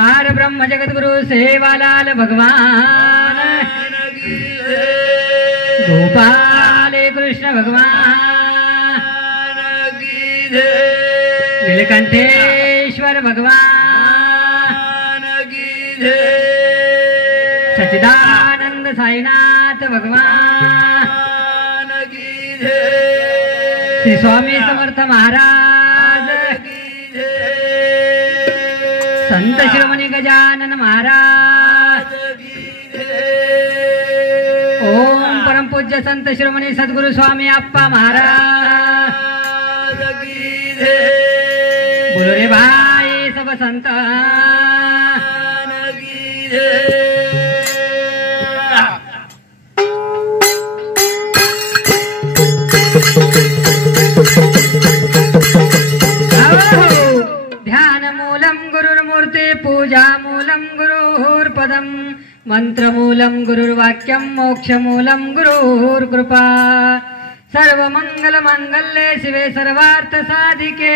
पार ब्रह्म जगद्गुरु सेवालाल भगवान गोपाल कृष्ण भगवान नीलकंठेश्वर भगवान सच्चिदानंद साईनाथ भगवान श्री स्वामी समर्थ महाराज संत शिरोमणी गजानन महाराज ओम परम पूज्य संत शिरोमणी सद्गुरु स्वामी अप्पा महाराज बोलो रे भाई सब संत ध्यान मूलम गुरुर्मूर्ति पूजा मूलम गुरुर्पदम मंत्र मूलम गुरुर्वाक्यम मोक्ष मूलम गुरुर्कृपा सर्व मंगल मंगल्ये शिवे सर्वार्थ साधिके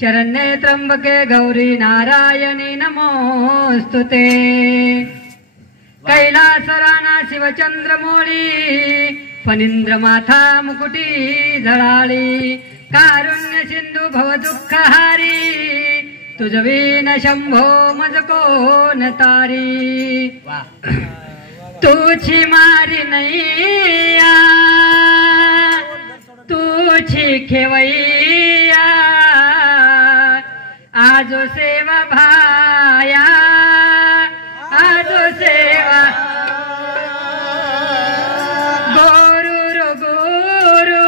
शरण्ये त्र्यंबके गौरी नारायणी नमोस्तुते कैलासराना शिवचंद्रमौळी फणींद्र माथा मुकुटी झळाळी कारुण्य सिंधू भव दुःखहारी तुझवीन शंभो मज कोण तारी तुझी मारी नैया तुझी खेवैया आजो सेवा भाया आजो सेवा गोरू गोरू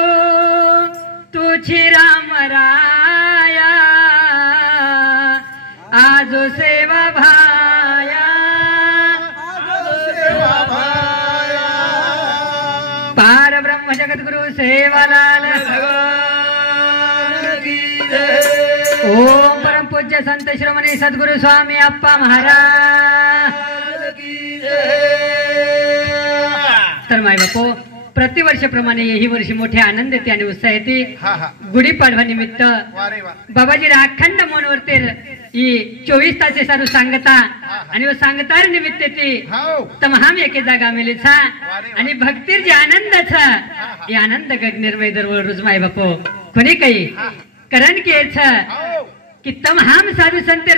तुझी राम राया आजो सेवा भाया पार ब्रह्म जगद्गुरु सेवालाल ओम परम पूज्य संत शिरोमणी सद्गुरु स्वामी अप्पा महाराज तर माय बापो प्रतिवर्षाप्रमाणे ही वर्षी मोठ्या आनंदाने आणि उत्साहाने गुढीपाडवा निमित्त बाबाजी अखंड मनवरती ही 24 तास सारू सांगता आणि सांगतार निमित्त ती तमाम एके जागा मेलेछा आणि भक्तीर जे आनंद छा हे आनंद गगनिर्मय दरवळ रोज माय बापो कोणी काही करण केछ कि तमाम साधु संत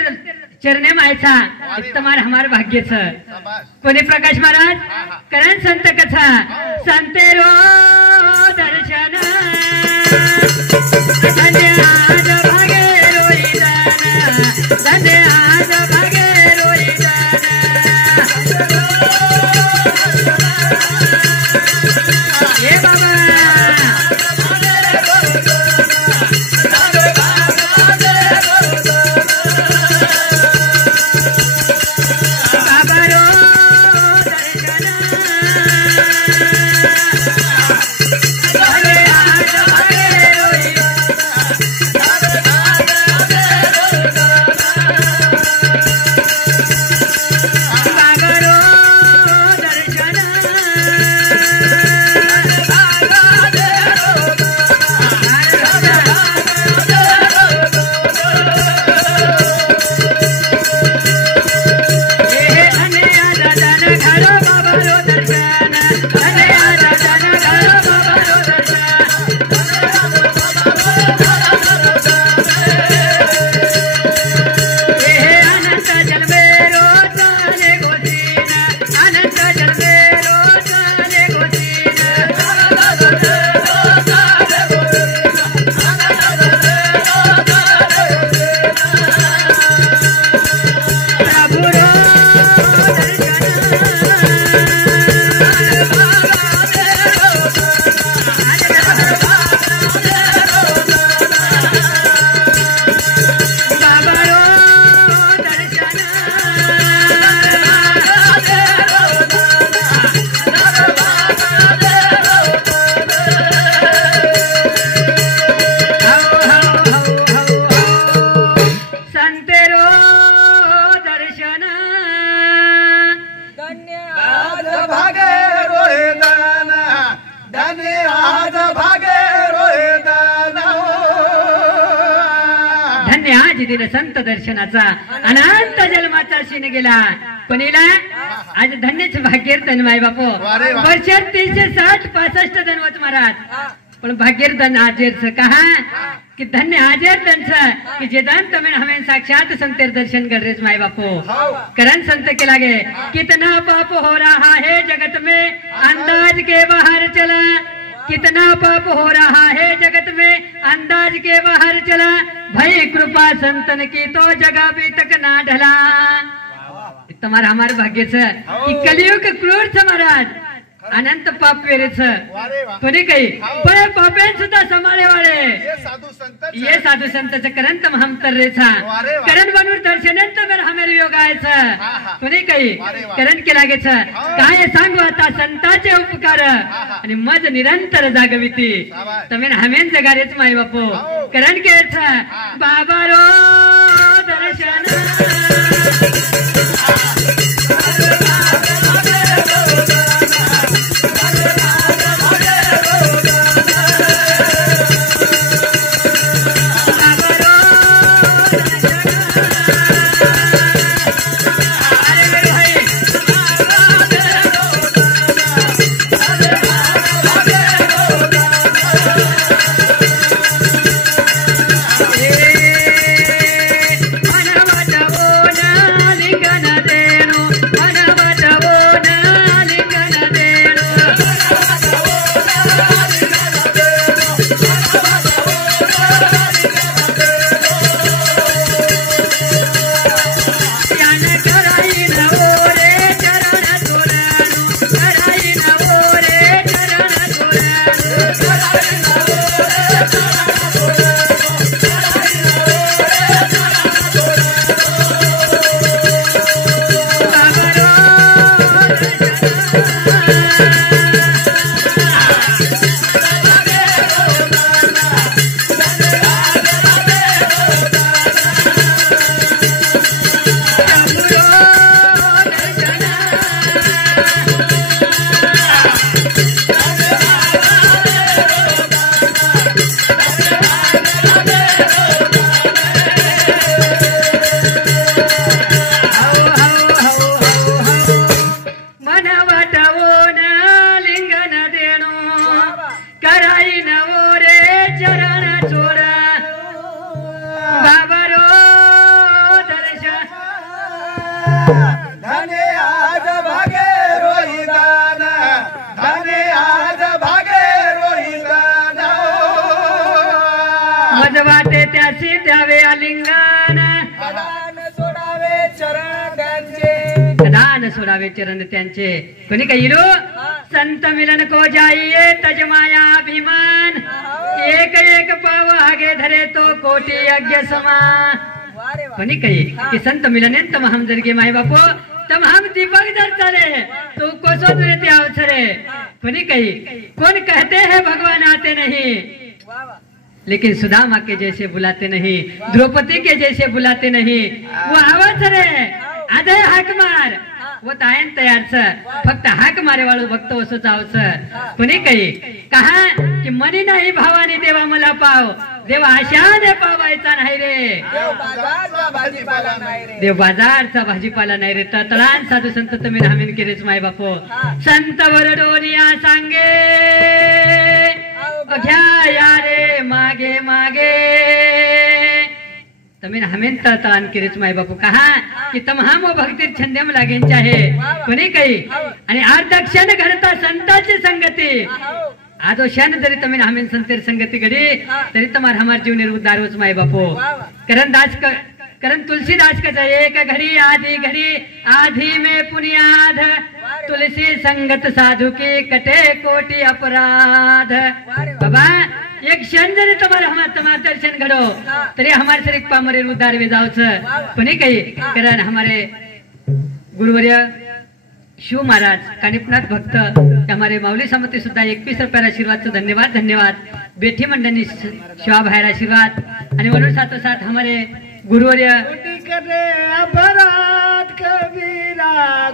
चरणे मायचा तुम्हार हमार भाग्य छ कोणी प्रकाश महाराज करण संत कथा संते रो दर्शन धन्य आज भागे रोई दाना धन्य आज भागे रोई दाना हे बाबा दिन संत दर्शनाचा अनंत जन्माचा शिन गेला कोणीला आज धन्यच भाग्यर्धन माय बापू वर्षात 360-65 धनवत महाराज पण भाग्यर्धन आजेर कहा कि धन्य हाजिर दंस कि जे दान तमें हमें साक्षात संतेर दर्शन कर रेस माय बापो करण संत के लागे कितना पाप हो रहा है जगत में अंदाज के बाहर चला कितना पाप हो रहा है जगत में अंदाज के बाहर चला भाई कृपा संतन की तो जगह भी तक ना ढला तुम्हारा हमारे भाग्य से कि कलियुग क्रूर से महाराज अनंत पाप वेरेच कोणी काही पण पापेन सुद्धा समाळे वाळे ये साधू संतच करण तम हम तर्रेचा करण बनूर दर्शनंत मेर हमेर योगायचं कोणी काही करण के लागेच काय सांगू आता संताचे उपकार आणि मज निरंतर जागविती तमेन हमेन जगारेच माय बापू करण केच बाबा रो दर्शन द्यावे आलिंगन दान सोडावे चरण त्यांचे कोणी काही संत मिलन को जाइए तजमाया अभिमान एक एक पाव आगे धरे तो कोटी यज्ञ समा कोणी काही कि संत मिलने तम हम जरगे माय बापो तम हम दीपक जर चले तो कोसो देते अवसरे कोणी काही कौन कहते हैं भगवान आते नहीं लेकिन सुदामा के जैसे बुलाते नहीं द्रौपदी के जैसे बुलाते नहीं वो आवाज रे आधे हाक मार वो तायन तयार फक्त हाक मारे वाळू भक्त असो जावच कोणी काही कहा कि मनी नाही भावानी देवा मला पाव देवा आशाने पावायचा नाही रे देव बाजारचा भाजीपाला नाही रे तळान साधू संत तुम्ही रामीन केरेच माय बापो संत वरडोरिया सांगे घ्या या रे मागे मागे तमीन हमें तळान केरेच माय बापू कहा कि तमहाम भक्ती छंदेम लागेन चाहे कोणी काही आणि अर्धक्षण घडता संताची संगती आजो क्षण जरी तमीन हमें संतेर संगती घडी तरी तुम्हार हमार जीवन उद्धार होच माय बापू करण तुलसीदास का एक घड़ी आधी में पुनियाद तुलसी संगत साधु की कटे कोटि अपराध बाबा एक क्षण जरी तुम्हारा हमार दर्शन घडो तरी हमारे शरीर पामरे उद्धार वे जाऊच कोणी काही कारण हमारे गुरुवर्य शिव महाराज कानिपनाथ भक्त हमारे माऊली समती सुद्धा 21 रुपया आशीर्वाद धन्यवाद धन्यवाद बेठी मंडळी शिवा भाई आशीर्वाद आणि म्हणून साथो साथ हमारे गुरुवर्य अपराध कबीरा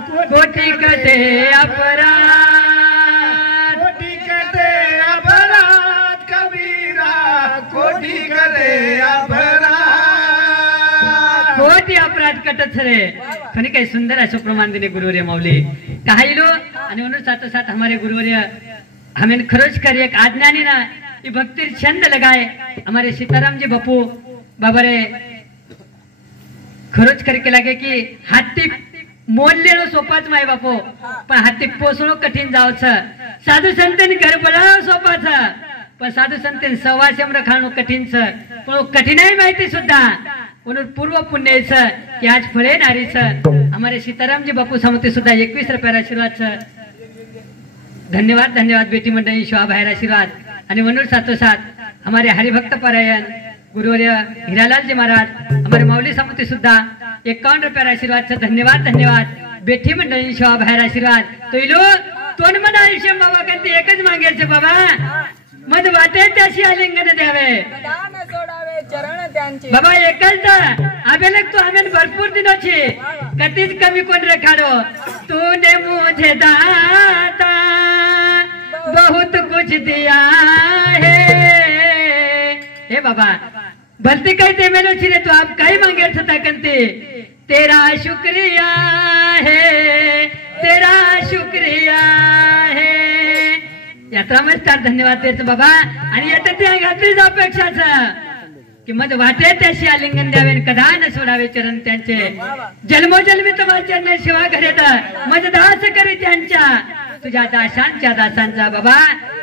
कोटि कटे अपराध कोटि कटे अपराध कबीरा कोटि कटे अपराध कोटी अपराध कटत रे खनी काही सुंदर असो प्रमाण दिने गुरुवर्य माऊली काही लो आणि म्हणून साथ साथ हमारे गुरुवर्य हमें खरोच कर एक आज्ञानी ना ये भक्ति छंद लगाए हमारे सीताराम जी बापू बाबा रे खरोच करके लगे की हाती मोल लेणं सोपाच माय बापू पण हाती पोसणं कठीण जावच साधू संतांनी घर बोलावं सोपाच पण साधू संतांनी सवाशम्र खाणं कठीणच पण कठीणाई माहिती सुद्धा म्हणून पूर्व पुण्याच की आज फळे नारीच हमारे सीताराम जी बापू समते सुद्धा 21 रुपया आशीर्वाद धन्यवाद धन्यवाद बेटी मंडळी शिवा बाहेर आशीर्वाद आणि म्हणून साथोसाथ हमारे हरिभक्त पारायण गुरुवर्य हिरालाल जी महाराज हमारे माऊली समते सुद्धा 51 रुपया आशीर्वाद धन्यवाद धन्यवाद बेटी मंडळी शिवा बाहेर आशीर्वाद तो इलो तोंड मन आयुष्य बाबा कधी एकच मागेल बाबा मध वाटे त्याशी आलिंगन द्यावे बाबा एकच आम्ही तो आम्ही भरपूर दिनोची कधीच कमी कोण रेखाडो तूने मुझे दाता बहुत कुछ दिया है हे बाबा भलती काही ते मेलो छिरे तो आप काही मांगेल सता कंते तेरा शुक्रिया है तेरा शुक्रिया है यात्रा में स्टार धन्यवाद देच बाबा आणि येते ते घातलीच अपेक्षाच कि मध वाटे त्याशी आलिंगन द्यावे कदा न सोडावे चरण त्यांचे जन्मोजन्मी तुम्हाला चरण सेवा करेत मध दास करी त्यांच्या तुझ्या दासांच्या दासांचा बाबा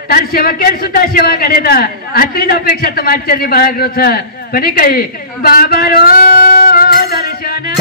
तर सेवकेर सुद्धा सेवा करेत आत्रीच अपेक्षा तुम्हाला चरणी बाळगरोच पण काही बाबा रो दर्शन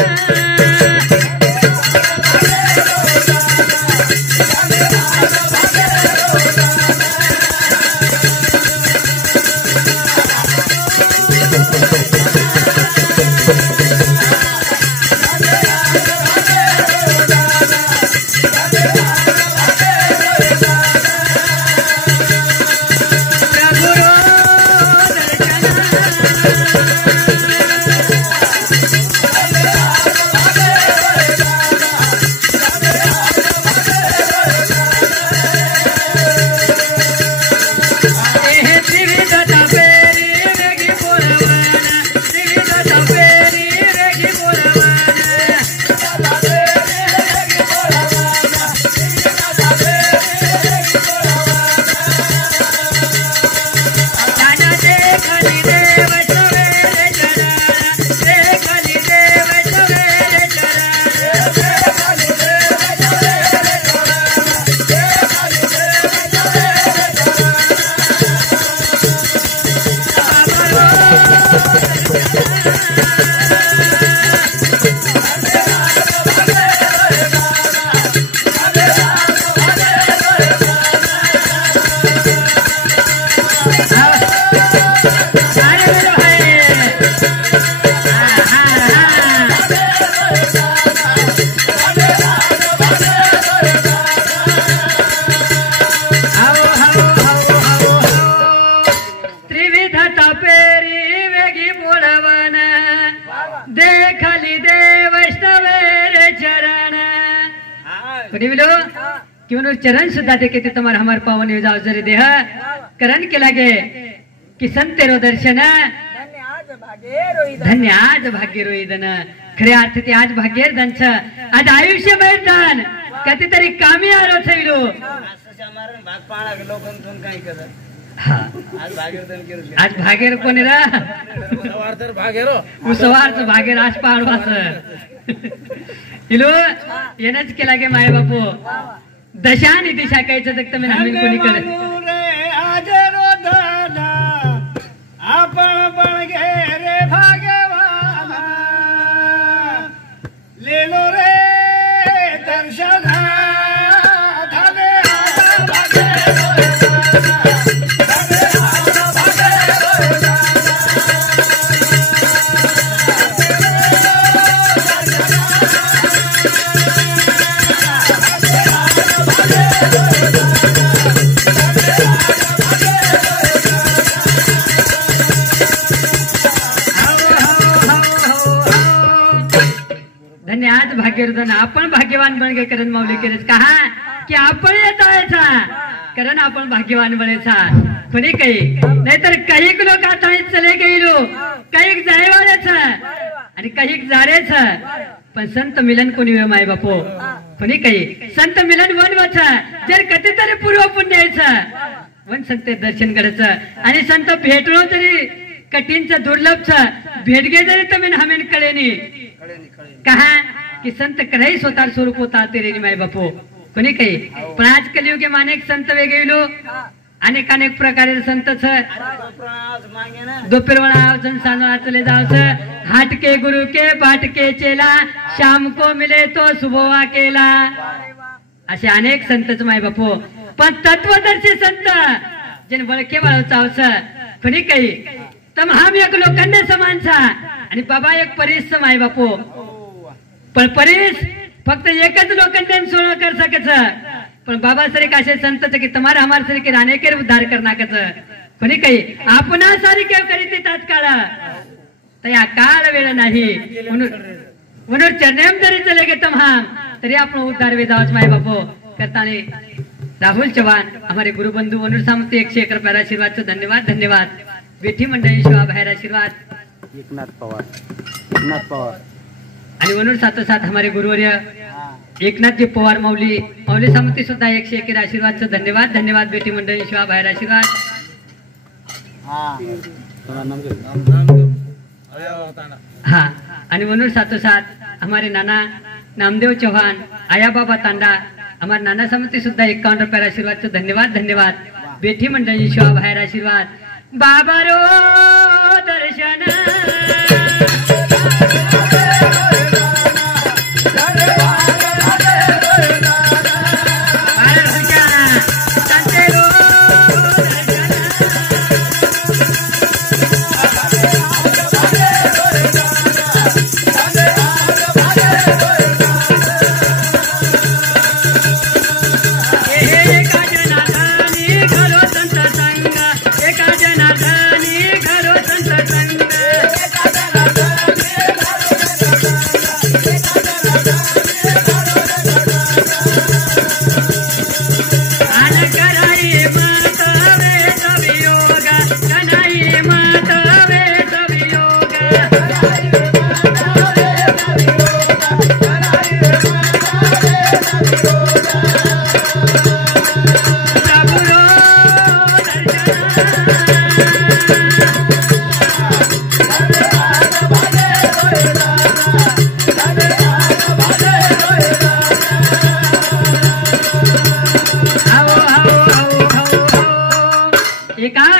चरण सुद्धा देखे ते तुम्हारा हमार पावन जाओ जरे देह करण के लगे कि संतेरो दर्शन धन्य आज भाग्य रोईदन खरे अर्थ ते आज भाग्येर धनच आज आयुष्य दान कधीतरी कामी आलो थैलो आज भागेर कोणी रा उसवार भागेर आज पाडवास इलो येणच केला गे माय बापू दशा आणि दिशा कायचं जगत मी नवीन कोणी करत आपण पण घे रे भाग्यवान लेलो रे दर्शन आज भाग्यवर्धन आपण भाग्यवान बन करण माऊली केलेच कहा की आपण येता कारण आपण भाग्यवान बनेचा कोणी काही नाहीतर काही लोक आता चले गेलो काही जायवाड्याच आणि काही जारेच पण संत मिलन कोणी वेळ माय बापो कोणी काही संत मिलन वन वच जर कधीतरी पूर्व पुण्याचं वन संत दर्शन करायचं आणि संत भेटलो तरी कठीणच दुर्लभच भेटगे जरी तुम्ही हमेन कळेनी कहा की संत कराई स्वतः स्वरूप होता तेरे माय बापो कोणी काही पण आज कलियुगे मानेक संत वेगळो अनेक अनेक प्रकारे संतच दोपहरवाला जन सांगला चले जावच हाट के गुरु के बाट के चेला शाम को मिले तो सुबोवा केला असे अनेक संतच माय बापो पण तत्वदर्शी संत जन वळखे वाळवचावच कोणी काही तम हम एक लोखंड समानचा आणि बाबा एक परीस माय बापो पण परीस फक्त एकच लोखंड सोनं कर सकच पण बाबा सरे काशे संतच की तुम्हारा हमार सरे की राणे के उद्धार करनाकच कोणी काही आपणा सारी केव करीत तात्काळ तया काळ वेळ नाही म्हणून चरणेम जरी चले गे तमाम तरी आपण उद्धार वेदावच माय बापो करताने राहुल चव्हाण हमारे गुरुबंधु वनुर सामंत 101 रुपया आशीर्वाद धन्यवाद धन्यवाद बेठी मंडळी शिवा बाहेर आशीर्वाद एकनाथ पवार आणि वनुर साथ हमारे गुरुवर्य एकनाथ जी पवार मौली सामंती सुद्धा 101 आशीर्वाद धन्यवाद धन्यवाद बेटी मंडळी शिवा बाहेर आशीर्वाद हाँ आणि वनुर साथ हमारे नाना नामदेव चौहान आया बाबा तांडा हमारे नाना सामंती सुद्धा 51 रुपया आशीर्वाद धन्यवाद धन्यवाद बेटी मंडळी शिवा बाहेर आशीर्वाद बाबा रो दर्शन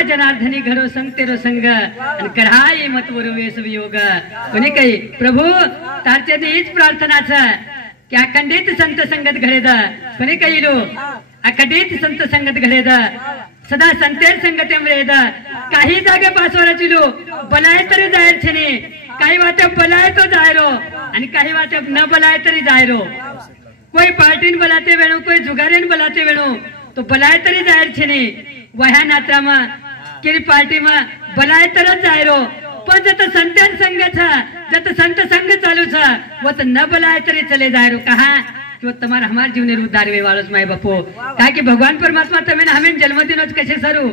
जनार्दनी घरो संग तेरो संग कढ़ाई मत वरुवेश वियोग कोणी काही प्रभू तारचे हीच प्रार्थना की अखंडित संत संगत घडेद कोणी काही लो अखंडित संत संगत घडेद सदा संतेर संगत रेद काही जागे पासवराची लो बलाय तरी जाहीर छे काही वाटे बलाय तो जायरो आणि काही वाटे न बलाय तरी जायरो कोई पार्टीन बलाते वेणो कोई जुगारेन बलाते वेणो तो बलाय तरी जाहीर छे वह्या नात्रा में केरी पार्टी में बलाय तरच जायरो पण जत संतन संग जत संत संग चालू वो तो न बलाय तरी चले जायरो कहा कि वो तुम्हारा हमार जीवने उद्धार वे वालोच माय बापो कहा कि भगवान परमात्मा तमें हमें जन्मदिनोच कसे सारू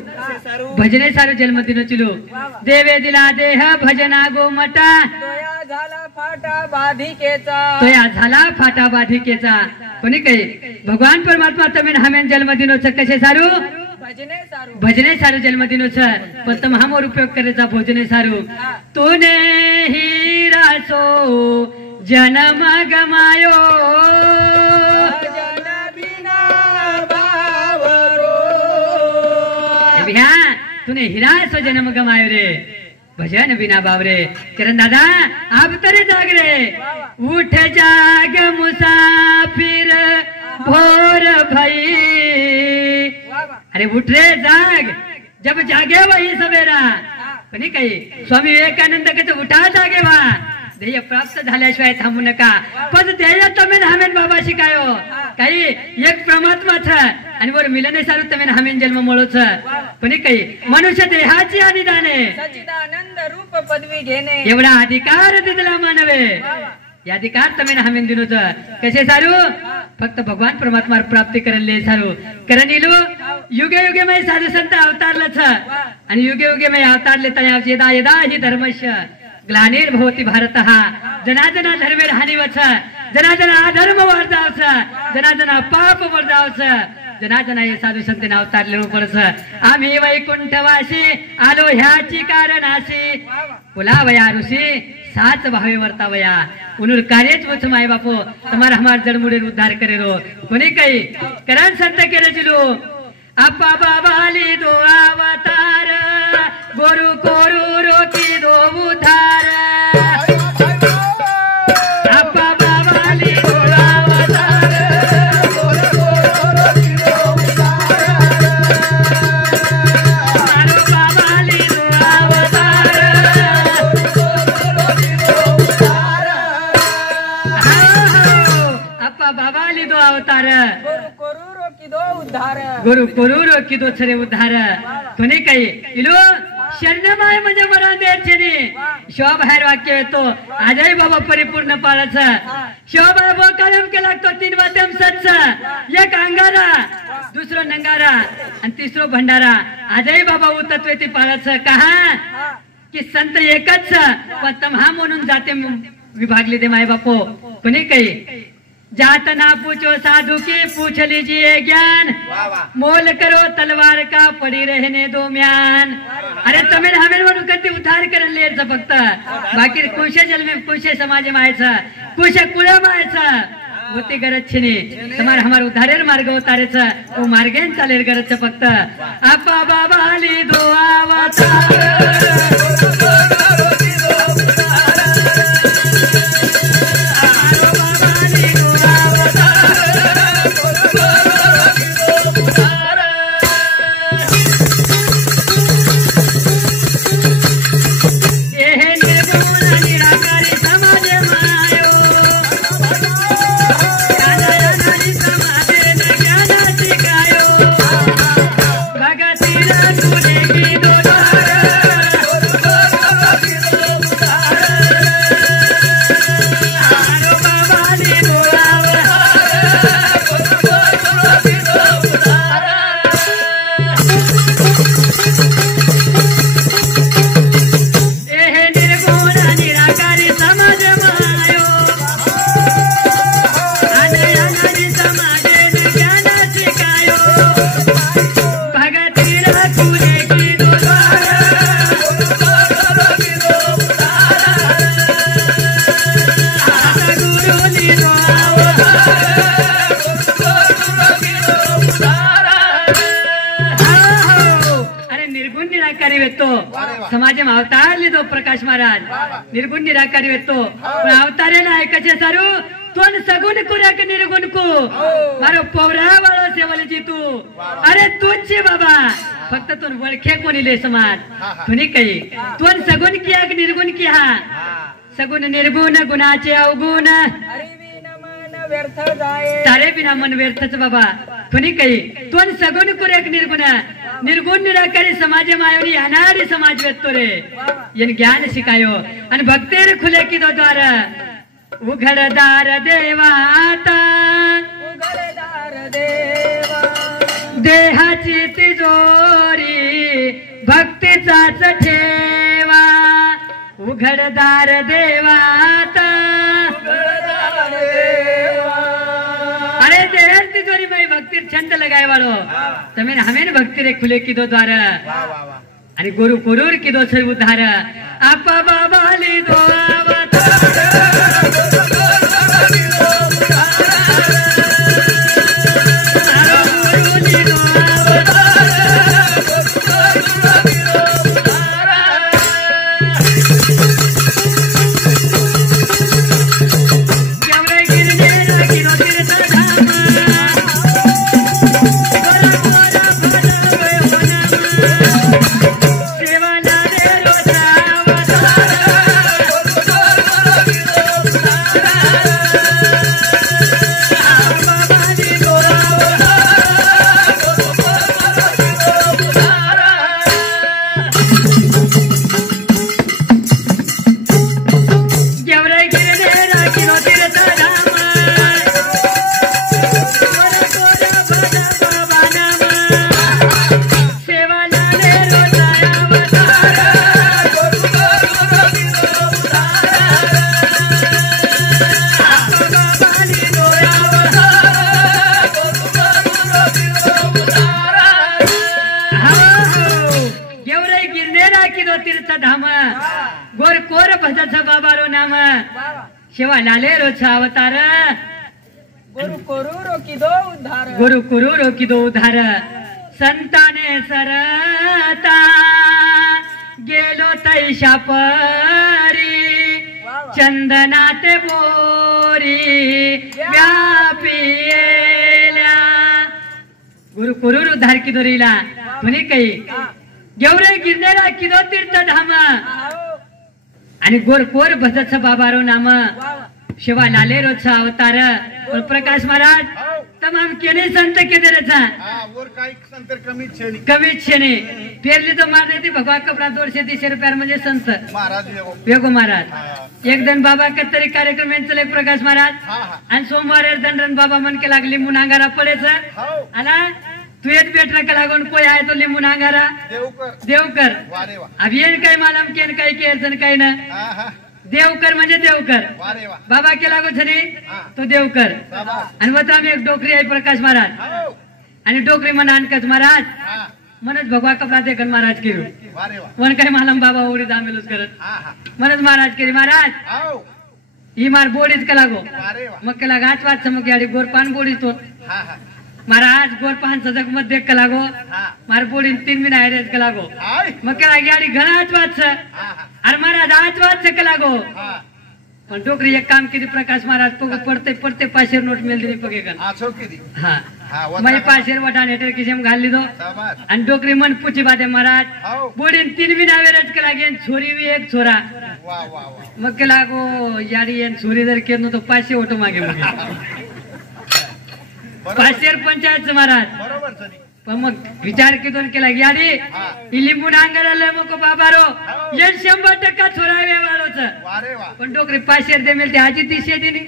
भजने सारू जन्मदिनो चिलो देवे दिला देह भजना गो मटा तोया झाला फाटा बाधिकेचा कोणी काही भगवान परमात्मा तमें हमें जन्मदिनोच कसे सारू भजने सारू जन्मदिनो पण तम हमर उपयोग करेचा भोजने सारू तूने हीरा सो जन्म गमायो भैया तूने हीरा सो जन्म गमायो रे भजन बिना बावरे किरण दादा अब तरी जाग रे उठ जाग मुसाफिर भोर भई अरे उठ रे जाग जब जागे वही सवेरा कोणी काही स्वामी विवेकानंद के तो उठा जागे वा ध्येय प्राप्त झाल्याशिवाय थांबू नका पण ध्येय तमेन हमेन बाबा शिकायो काही एक परमात्मा छ आणि वर मिलने सारू तमेन हमेन जन्म मळोच कोणी काही मनुष्य देहाची आणि दाने सच्चिदानंद रूप पदवी घेणे एवढा अधिकार दिला मानवे या अधिकार तमेन हमेन दिनोच कसे सारू फक्त भगवान परमात्मा प्राप्ती करले सारू कारण इलो युगे युगे में साधु संत अवतारला छ आणि युगे युगे में अवतारले तया यदा यदा ही धर्मस्य ग्लानिर्भवति भारतः जनाजना धर्मेर हानिवछ जनाजना अधर्म वर्जावछ जनाजना पाप वर्जावछ जनाजना हे साधू संत अवतार लिहून पडस आम्ही वैकुंठवासी आलो ह्याची कारणाशी पुलावया ऋषी साच भावे वर्तावया उनुर कार्यच वच माय बापो तुम्हारा हमार जड़मुड़े उद्धार करे रो कोणी काही करण संत केले जिलो अप्पा बाबाली दो अवतार गोरु कोरु रोकी दो उद्धार अप्पा बाबाली दो अवतार गोरु कोरु रोकी दो उद्धार मारो बाबाली दो अवतार गोरु कोरु रोकी दो उद्धार अप्पा बाबाली दो अवतार गुरु कोरूरो किदो छरे उद्धार कोणी काही इलो शरणमाय म्हणजे मरण द्यायचे शोभ बाहेर वाक्य येतो आजही बाबा परिपूर्ण पाळायचा शोभ बाबा कायम केला तो 3 वाद्यम सच्च एक अंगारा दुसरो नंगारा आणि तिसरो भंडारा आजही बाबा उतत्वे ती पाळायचं कहा की संत एकच पण तम्हा म्हणून जाते विभागले दे माय बापो कोणी काही जात ना पूछो साधु की पूछ लीजिए ज्ञान मोल करो तलवार का पड़ी रहने दो म्यान अरे तमिळ हमें म्हणून कधी उद्धार करेल लेरच फक्त बाकी कुशे जन्मे कुशे समाज मायचा कुशे कुळे मायचा होती गरज छिनी तुम्हारा हमार उद्धारेर मार्ग उतारेच ओ मार्गेन चालेल गरज फक्त आपा बाबाली दो अवतार समाज में अवतार लीधो प्रकाश महाराज निर्गुण निराकारी वेतो पण अवतारे ना कचे सारू तोन सगुण कुऱ्याक निर्गुण को मारो पोवरा वाळो सेवल जीतू अरे तुझे बाबा फक्त तोन वळखे कोणी ले समाज कोणी काही तोन सगुण किया की निर्गुण किया सगुण निर्गुण गुणाचे अवगुण तारे बिना मन व्यर्थच बाबा कोणी काही तोन सगुण कुऱ्याक निर्गुण निर्गुण निराकारी समाज मायोनी अनारी समाज वेतो रे यन ज्ञान शिकायो आणि भक्तेर खुले की दो द्वार उघडदार देवाता देहाची तिजोरी भक्तीचाच ठेवा उघडदार देवाता अरे देहर तिजोरी भाई भक्ति छंद लगाए वालो तमें हमें भक्ति रे खुले की दो द्वार आणि गुरु कुरूर की दो छे उद्धार आपा बाबाली दो गेवराई गिरनेरा किदो तीर्थ धाम गोर कोर भजत बाबारो नाम शिवा लाले रोचा अवतार गुरु कोरू रोकिदो उद्धार गुरु कुरु रोकिदो उद्धार संताने सरता गेलो तैशा परी चंदनाते बोरी व्यापियेल्या गुरु कुरु उद्धार किदो रीला म्हणे काही गेवरे गिरनेरा किदो तीर्थ धाम आणि गोर कोर भजत बाबारो नाम शिवा लाले रोचा अवतार और प्रकाश महाराज तमाम केने संत के दे रचा और काही संतर कमीच छेनी कमी छेने पेरली तो मारने ती भगवा कपडा 200-300 रुपयार म्हणजे संत महाराज वेगो महाराज एक दिन बाबा के तरी कार्यक्रम में चले प्रकाश महाराज आणि सोमवार दंडन बाबा मन के लागली मुनांगारा पडेच आला तू एक बेटला का लागून कोई आहे तो लिंबू नांगारा देवकर वारे वा अब येन काही मालम केन काही केरसन काही ना देवकर म्हणजे देवकर वारे वा बाबा के लागो छने तो देवकर आणि वता मी एक डोकरी आहे प्रकाश महाराज आणि डोकरी मन आणकच महाराज मनच भगवा कपडा देखन महाराज केरू वारे वा वन काही मालम बाबा ओढी दामेलच करत मनच महाराज केरी महाराज ही मार बोडीच का लागो वारे वा मग के लागा वाच चमक याडी गोरपान बोडी तो महाराज गोरपान सजक मत देख का लागो मार बोडी 3 महिना आहेच का लागो मग के लागी याडी घणाच वाच अरे महाराज आज वाच का लागो पण डोकरी एक काम केली प्रकाश महाराज पडते पडते 500 नोट मेल दिली पगे गन हाँ मैं 500 वटान हेटर की जेम घाल लीधो आणि डोकरी मन पूछी बाते महाराज बोडी 3 महिना वेरच का लागी छोरी भी एक छोरा मग के लागो याडी एन छोरी जर केनो तो 500 ओटो मागे मग 500 पंचायत महाराज बरोबर पण मग विचार केदोन केला याडी लिंबू नांगराला मग बाबारो ये 100% छोरा व्यवहारोच वारे वा पण डोकरी 500 दे मिळते आजी 300 दिली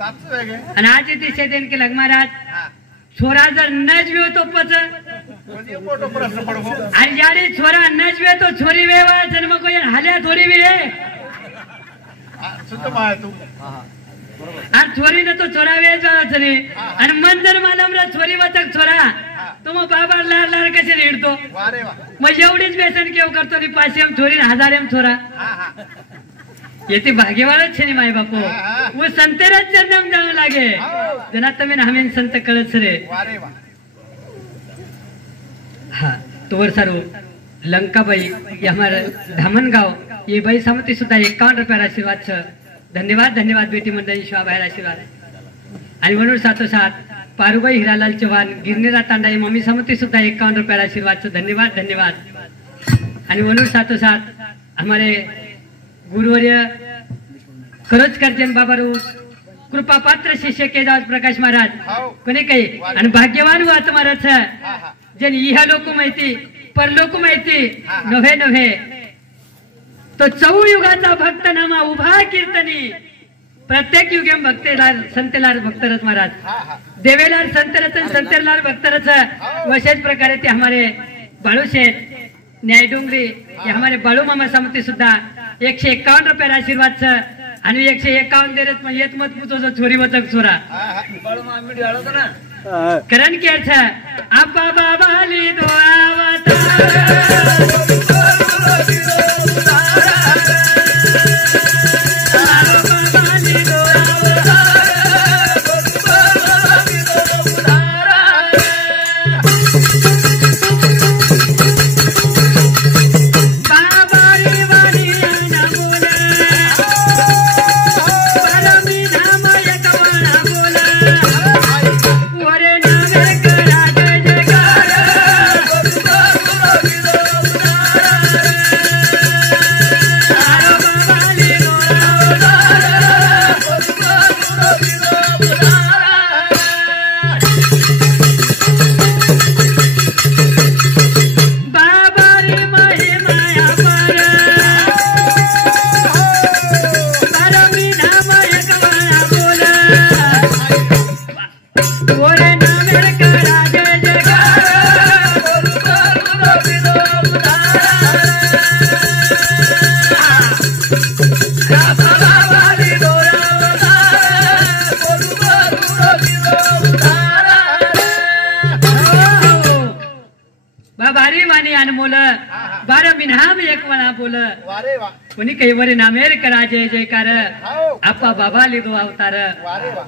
700 वेगे आणि आजी 300 देन केला महाराज छोरा जर नजव्यो तो पच म्हणजे मोठो प्रश्न पडबो आणि याडी छोरा नजवे तो छोरी व्यवहार जन्म को हाल्या थोडी भी है सुद्ध माय तू आणि छोरी न तो छोरा वेचवा छने आणि मन जर मालमरा छोरी वचक छोरा तो मग बाबा लार लार कसे हिडतो वारे वा मग एवढीच व्यसन केव करतो नी 500 छोरी 1000 छोरा येते भाग्यवानच छे नी माय बापू वो संतेरच जन्म जाऊ लागे जना तमे हमें संत कळत रे वारे वा हा तोवर सारो लंकाबाई ये हमारे धामनगाव ये बाई समती सुद्धा 51 रुपया आशीर्वाद छ धन्यवाद धन्यवाद बेटी मंडळी शिवा बाहेर आशीर्वाद आणि म्हणून साथोसाथ पारुबाई हिरालाल चव्हाण गिरनेरा तांडाई मम्मी समती सुद्धा 51 रुपया आशीर्वाद छ धन्यवाद धन्यवाद आणि म्हणून साथोसाथ हमारे गुरुवर्य खरोच करजन बाबारू कृपा पात्र शिष्य केदार प्रकाश महाराज कोणी काही आणि भाग्यवान वात महाराज जन इहा लोक माहिती परलोक माहिती नव्हे नव्हे तो चौयुगाचा भक्त नामा उभा कीर्तनी प्रत्येक युगे भक्तेलार संतेलार भक्तरथ महाराज देवेलार संतरथ संतेलार भक्तरथ वशेष प्रकारे ते हमारे बाळू शेठ न्याय डोंगरी ये हमारे बाळू मामा समती सुद्धा 151 रुपया आशीर्वाद छ आणि 151 देरत मग येत मत पुतो जो छोरी वचक छोरा बाळू मामी ढाळतो ना करण के छ आपा बाबाली दोआवता बोल वारे वा कोणी काही वरे नामेर करा जय जयकार हाओ आपा बाबा लिदो अवतार वारे वा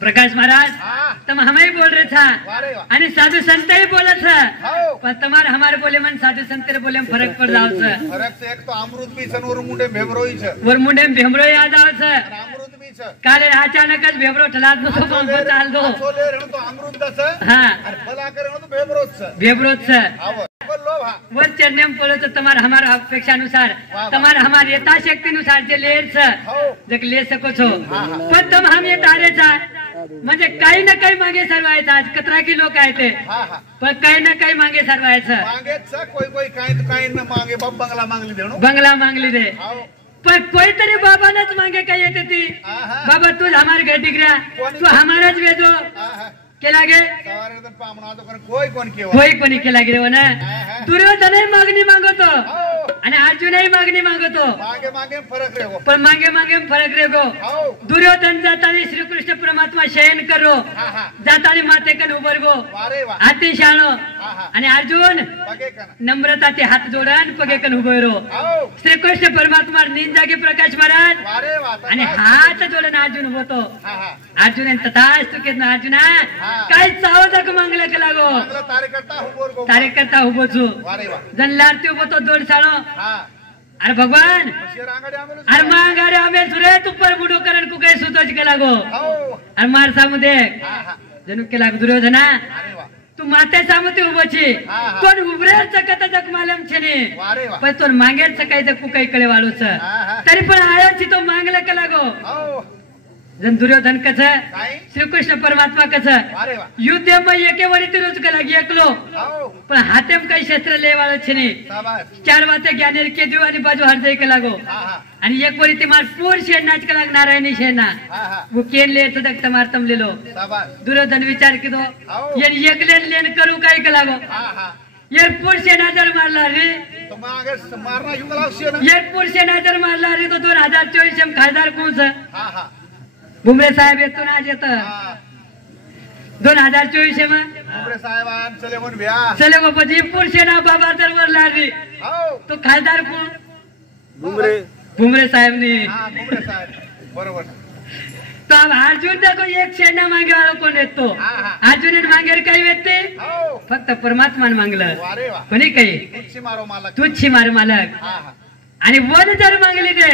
प्रकाश महाराज हाँ तुम हमें बोल रहे था वारे वा आणि साधु संत ही बोलत था हाओ पण तुम्हारे हमारे बोले मन साधु संत रे बोले में फरक पड़ जाओ छ फरक से एक तो अमृत भी छन और मुंडे भेबरोई छ वर मुंडे में भेमरो याद आओ छ और अमृत भी छ काले अचानकच भेमरो ठलात नो तो बचाल दो छोले रण तो अमृत दस हाँ और फला करे तो भेबरोच छ भेमरो छ हाओ बोलो भा वर चरणे में बोलो तो तुम्हारे हमारा अपेक्षा अनुसार तुम्हारे हमारी यथाशक्ति अनुसार जे लेर छ हाओ जग ले सको छो पण तुम हम ये तारे छा म्हणजे काही ना काही मागे सरवायचं आज 17 किलो काय ते हाँ हाँ पण काही ना काही मागे सरवायचं मागे छ कोई काही तो काही न मागे बंगला मागली देणो बंगला मागली दे हाओ पण कोणतरी बाबानच मागे काय येते ती आहा बाबा तू हमारे घर डिगरा तू हमाराच वेजो आहा केला गे सवारे तो पामना तो कर कोई केवा कोई कोणी केला गे ना दुर्योधनही मागणी मागतो हाओ आणि अर्जुनही मागणी मागतो मागे मागे फरक रे हो पण मागे मागे फरक रे गो हाओ दुर्योधन जातानी श्रीकृष्ण परमात्मा शयन करो हाँ हाँ जातानी माते कन उभर गो वारे वा हाती शाणो हाँ हाँ आणि अर्जुन बगे कना नम्रता ते हात जोडन पगे कन उभो रो हाओ श्रीकृष्ण परमात्मा नींद जागी प्रकाश महाराज वारे वा आणि हात जोडन अर्जुन होतो हाँ हाँ अर्जुन तथाच तू केत अर्जुना काय चावदक मागलं का लागो मागला तारे करता हूँ बोर को तारे करता उभो छु वारे वा जन लारती उभो तो दोड साळो हाँ अरे भगवान शेर आंगड़े आंगड़े अरे मांगारे आमे सुरे तू पर बुडो करण कु काय सुतोच के लागो हाओ अरे मार सामु देख हाँ हाँ जनु के लाग दुर्योधना वारे वा तू माते सामते उभो छी हाँ, हाँ. कोण उभरेर चकत जक मालम छे ने वारे वा पण तो मांगेर सकाळी जक कुकाई कळे वाळू छ हाँ, हाँ. तरी पण आयो छी तो मांगला के लागो हाओ जन दुर्योधन कस काय श्रीकृष्ण परमात्मा कस वारे वा युद्ध में एके वरी तिरोज के लागी एकलो हाओ पण हातेम काही शस्त्र ले वाळो छे ने शाबाश चार वाते ज्ञानेर के देव आणि बाजू हर जाई के लागो हाँ हाँ आणि एक वरी ते मार पूर शेनाच के लाग नारायणी शेना हाँ हाँ वो केन ले तदक तमार तम लेलो शाबाश दुर्योधन विचार किदो हाओ ये एकलेन लेन करू काय के लागो हाँ हाँ ये पूर सेना जर मारला रे तो मैं आगे मारना युगला से ना ये पूर सेना जर मारला रे तो 2024 में खासदार कोण छ हाँ हाँ भुमरे साहेब येतो ना आज येत हाँ 2024 में उमरे साहेबान चले मन ब्या चले गो પછી પૂર સેના બાબા દરબાર લારી हाओ તો ખાસદાર કોણ घुमरे ભુમરે સાહેબ ની हाँ उमरे साहेब बरोबर તો अब अर्जुन देखो एक सेना मागे वाळो कोण येतो हाँ हाँ अर्जुन मागेर काही व्यक्ती हाओ फक्त परमात्मान मागलं वारे वा कोणी काही कुछ मारो मालक तुझी मार मालक हाँ हाँ आणि वन जर मागली दे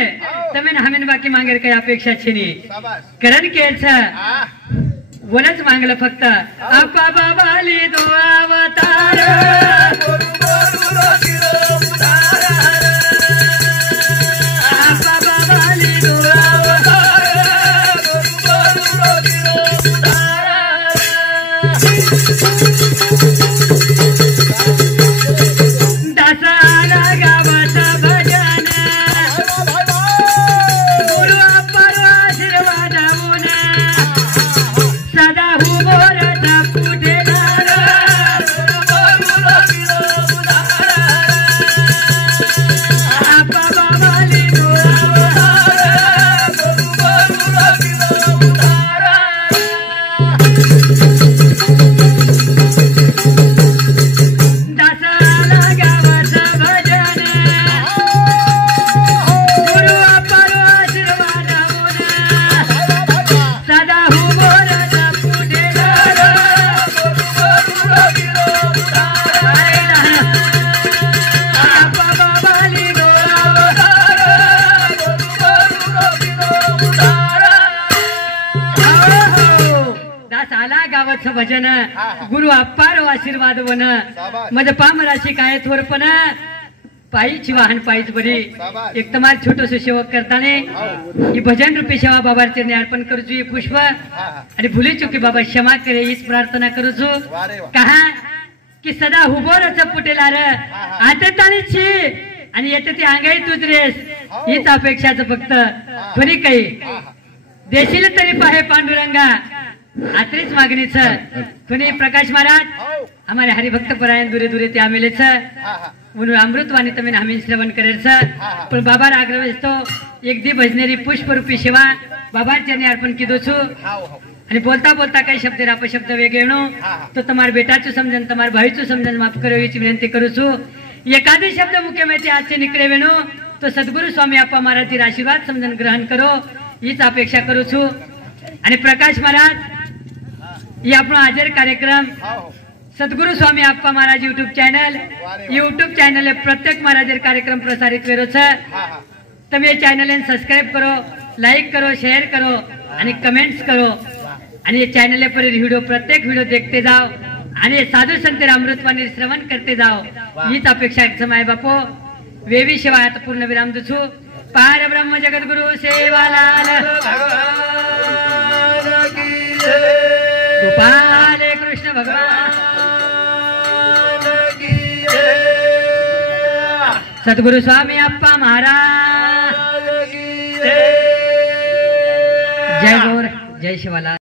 તમે હમીન બાકી मागेर काही अपेक्षा છે ની शाबाश करण के छ हाँ वनच मागलं फक्त आपा बाबाली दो अवतार आपा बाबाली दो दसाला गावाचा भजन गुरु अप्पर आशीर्वाद होना सदा हुबोरचा पुढेदार आपा बाबाली दो दसाला गावाचा भजन गुरु अप्पर आशीर्वाद होना सदा हुबोरचा पुढेदार आपा बाबाली दो दास आला गावाचं भजन गुरु अप्पार आशीर्वाद वन माझं पाम राशी काय थोरपण पायीची वाहन पायीच बरी शाबाश. एक तमार छोटस सेवक करताने ही भजन रूपी सेवा बाबाचे अर्पण करूचू ही पुष्प हाँ हाँ आणि भुली चुकी बाबा क्षमा करे हीच प्रार्थना करूचू वारे वा कहा की सदा हुबोरच पुटेला र आता ताणी छी आणि येते ती अंगाई तुझ रेस हीच अपेक्षाच फक्त कोणी काही हाँ हाँ देशील तरी पाहे पांडुरंगा आत्रीच मागणीच कोणी प्रकाश महाराज हाओ हमारे हरिभक्त परायण दूरे दूरे ते आमेलेच हाँ हाँ म्हणून अमृतवाणी तुम्ही आम्ही श्रवण करेल पण बाबा आग्रह एक दी भजनेरी पुष्प रूपी सेवा बाबा चरणी अर्पण कीधो छू हाओ हाओ आणि बोलता बोलता काही शब्द अपशब्द वेगळो तो તમાર બેટા છું સમજન તમાર ભાઈ છું સમજન માફ કરો એવી વિનંતી કરું છું एखादे शब्द मुख्य माहिती आजचे निकळे वेणू तो सद्गुरु स्वामी अप्पा महाराज आशीर्वाद समजून ग्रहण करो हीच अपेक्षा करू छु आणि प्रकाश महाराज ये આપણો हाजर कार्यक्रम सद्गुरु स्वामी अप्पा महाराज यूट्यूब चॅनल प्रत्येक महाराज कार्यक्रम प्रसारित करो छ તમે ये चॅनल सब्सक्राइब करो लाइक करो शेयर करो आणि कमेंट्स करो आणि ये चॅनल पर व्हिडिओ प्रत्येक व्हिडिओ देखते जाओ आणि साधू संत अमृतवाणी श्रवण करते जाओ हीच अपेक्षा समय बापो वेवी शिवाय आता पूर्ण विराम दुसू पार ब्रह्म जगद्गुरु सेवालाल गोपाल कृष्ण भगवान सद्गुरु स्वामी अप्पा महाराज जय गौर जय शिवालाल।